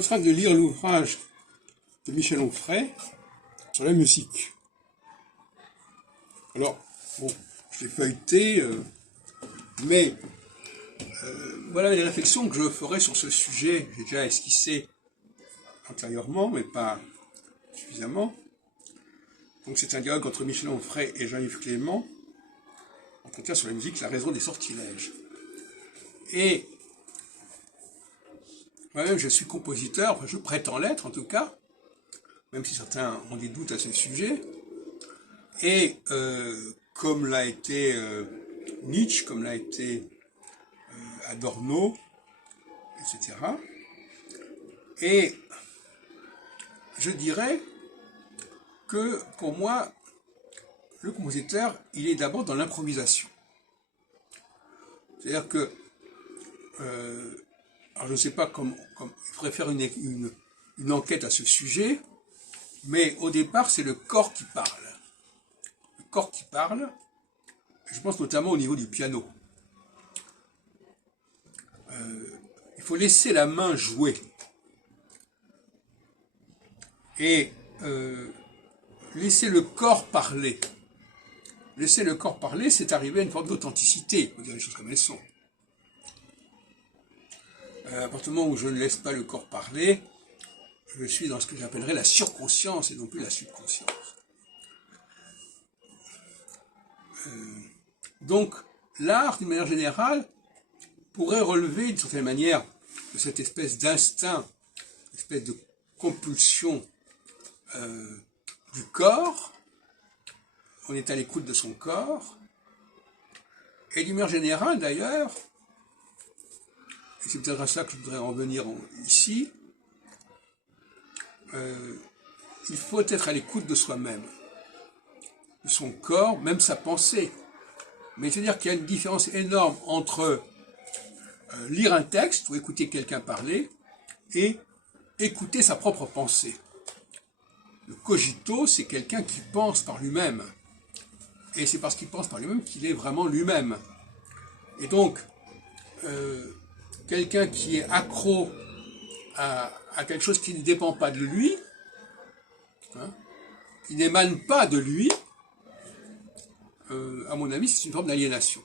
suis en train de lire l'ouvrage de Michel Onfray sur la musique. Alors, bon, je l'ai feuilleté, mais voilà les réflexions que je ferai sur ce sujet. J'ai déjà esquissé antérieurement, mais pas suffisamment. Donc c'est un dialogue entre Michel Onfray et Jean-Yves Clément, entretien sur la musique, la raison des sortilèges. Et moi-même, je suis compositeur, enfin, je prétends l'être en tout cas, même si certains ont des doutes à ce sujet. Et comme l'a été Nietzsche, comme l'a été Adorno, etc. Et je dirais que pour moi, le compositeur, il est d'abord dans l'improvisation. C'est-à-dire que, alors je ne sais pas comment, il faudrait faire une enquête à ce sujet, mais au départ, c'est le corps qui parle. Le corps qui parle, je pense notamment au niveau du piano. Il faut laisser la main jouer. Et laisser le corps parler. Laisser le corps parler, c'est arriver à une forme d'authenticité. Il faut dire les choses comme elles sont. À partir du moment où je ne laisse pas le corps parler, je suis dans ce que j'appellerais la surconscience et non plus la subconscience. Donc, l'art, d'une manière générale, pourrait relever d'une certaine manière de cette espèce d'instinct, espèce de compulsion du corps. On est à l'écoute de son corps. Et d'une manière générale, d'ailleurs, et c'est peut-être à ça que je voudrais en venir ici, il faut être à l'écoute de soi-même, de son corps, même sa pensée. Mais c'est-à-dire qu'il y a une différence énorme entre lire un texte ou écouter quelqu'un parler et écouter sa propre pensée. Le cogito, c'est quelqu'un qui pense par lui-même. Et c'est parce qu'il pense par lui-même qu'il est vraiment lui-même. Et donc, quelqu'un qui est accro à quelque chose qui ne dépend pas de lui, hein, qui n'émane pas de lui, à mon avis, c'est une forme d'aliénation.